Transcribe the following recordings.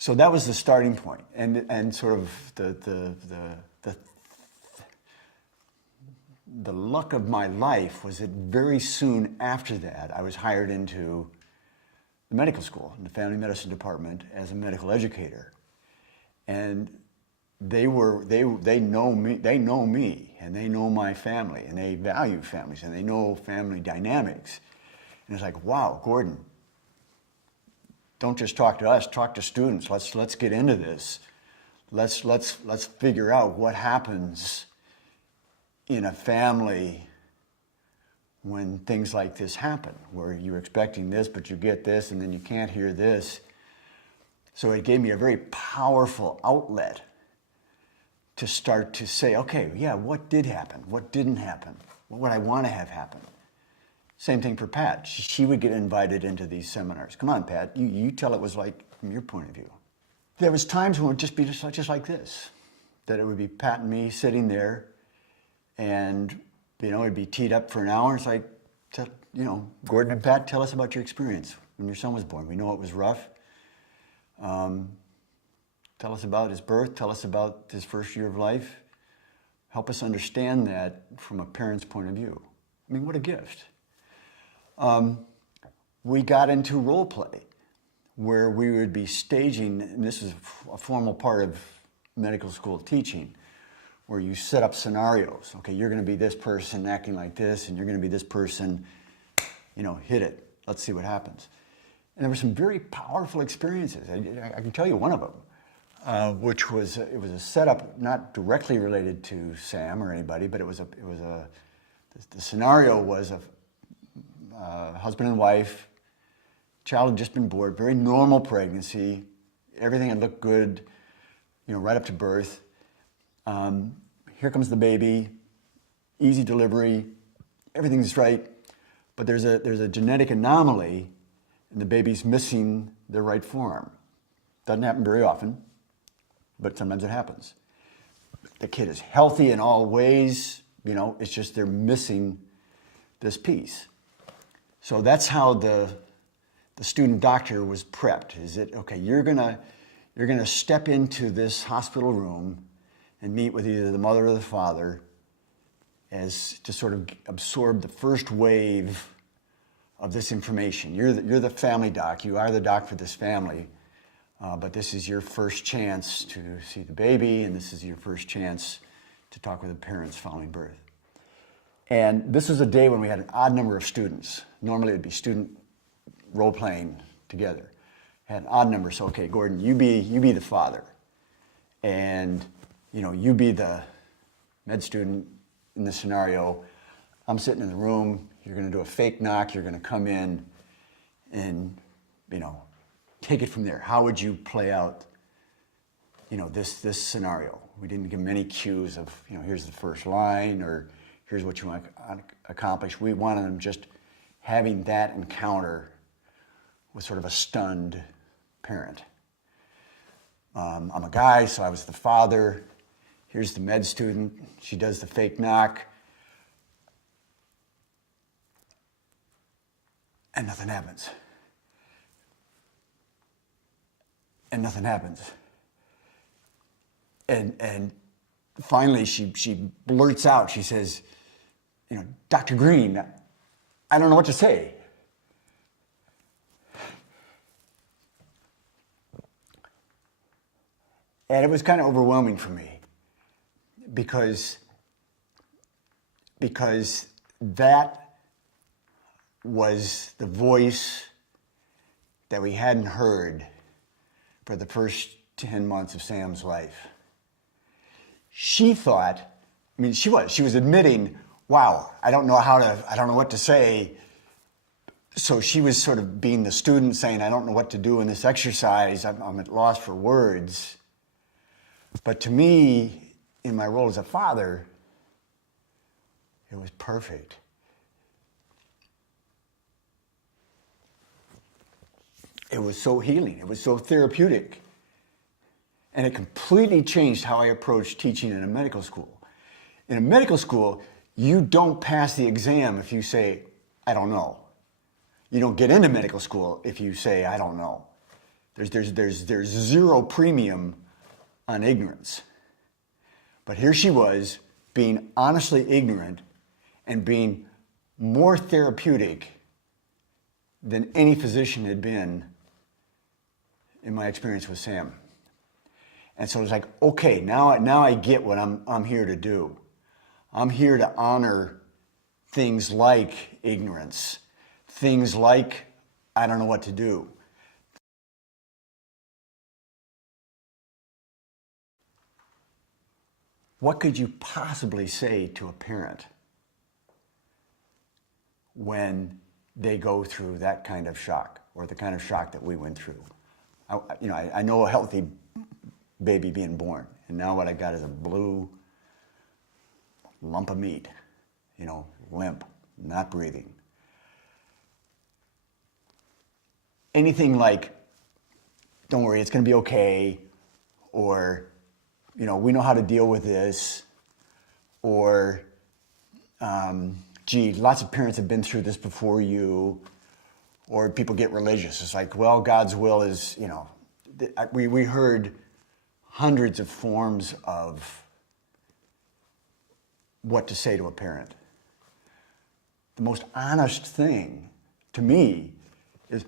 So that was the starting point, and sort of the luck of my life was that very soon after that, I was hired into the medical school in the family medicine department as a medical educator, and they know me, and they know my family, and they value families, and they know family dynamics, and it's like, wow, Gordon, don't just talk to us, talk to students. Let's get into this. Let's figure out what happens in a family when things like this happen, where you're expecting this, but you get this, and then you can't hear this. So it gave me a very powerful outlet to start to say, okay, yeah, what did happen? What didn't happen? What would I want to have happen? Same thing for Pat. She would get invited into these seminars. Come on, Pat, you tell it was like from your point of view. There was times when it would just be just like this, that it would be Pat and me sitting there, and it'd be teed up for an hour. It's like, Gordon and Pat, tell us about your experience when your son was born. We know it was rough. Tell us about his birth. Tell us about his first year of life. Help us understand that from a parent's point of view. I mean, what a gift. We got into role play, where we would be staging, and this is a formal part of medical school teaching, where you set up scenarios. Okay, you're going to be this person acting like this, and you're going to be this person, hit it. Let's see what happens. And there were some very powerful experiences. I can tell you one of them, which was it was a setup not directly related to Sam or anybody, but the scenario was a husband and wife, child had just been born, very normal pregnancy, everything had looked good, right up to birth. Here comes the baby, easy delivery, everything's right, but there's a genetic anomaly, and the baby's missing the right forearm. Doesn't happen very often, but sometimes it happens. The kid is healthy in all ways, it's just they're missing this piece. So that's how the student doctor was prepped. Is it, okay, you're gonna step into this hospital room and meet with either the mother or the father as to sort of absorb the first wave of this information. You're the family doc, you are the doc for this family, but this is your first chance to see the baby, and this is your first chance to talk with the parents following birth. And this was a day when we had an odd number of students. Normally it would be student role-playing together. Had an odd number, so okay, Gordon, you be the father. And you be the med student in this scenario. I'm sitting in the room, you're gonna do a fake knock, you're gonna come in and, take it from there. How would you play out, this scenario? We didn't give them any cues of, here's the first line, or here's what you want to accomplish. We wanted them just having that encounter with sort of a stunned parent. I'm a guy, so I was the father. Here's the med student. She does the fake knock. And nothing happens. And nothing happens. And finally she blurts out, she says, Dr. Green, I don't know what to say. And it was kind of overwhelming for me because that was the voice that we hadn't heard for the first 10 months of Sam's life. She thought, she was admitting, wow, I don't know what to say. So she was sort of being the student saying, I don't know what to do in this exercise. I'm at loss for words. But to me, in my role as a father, it was perfect. It was so healing. It was so therapeutic. And it completely changed how I approached teaching in a medical school. In a medical school, you don't pass the exam if you say, I don't know. You don't get into medical school if you say, I don't know. There's zero premium on ignorance. But here she was being honestly ignorant and being more therapeutic than any physician had been in my experience with Sam. And so it's like, okay, now I get what I'm here to do. I'm here to honor things like ignorance, things like I don't know what to do. What could you possibly say to a parent when they go through that kind of shock, or the kind of shock that we went through? I know a healthy baby being born, and now what I got is a blue lump of meat, limp, not breathing. Anything like, don't worry, it's going to be okay, or, we know how to deal with this, or, gee, lots of parents have been through this before you, or people get religious. It's like, well, God's will is, we heard hundreds of forms of what to say to a parent. The most honest thing to me is,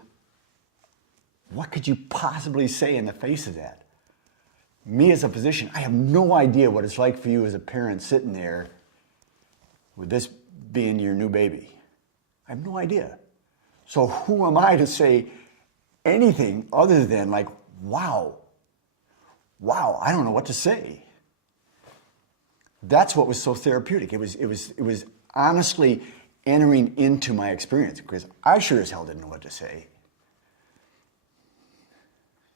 what could you possibly say in the face of that? Me as a physician, I have no idea what it's like for you as a parent sitting there with this being your new baby. I have no idea. So who am I to say anything other than like, wow, I don't know what to say. That's what was so therapeutic. It was honestly entering into my experience, because I sure as hell didn't know what to say.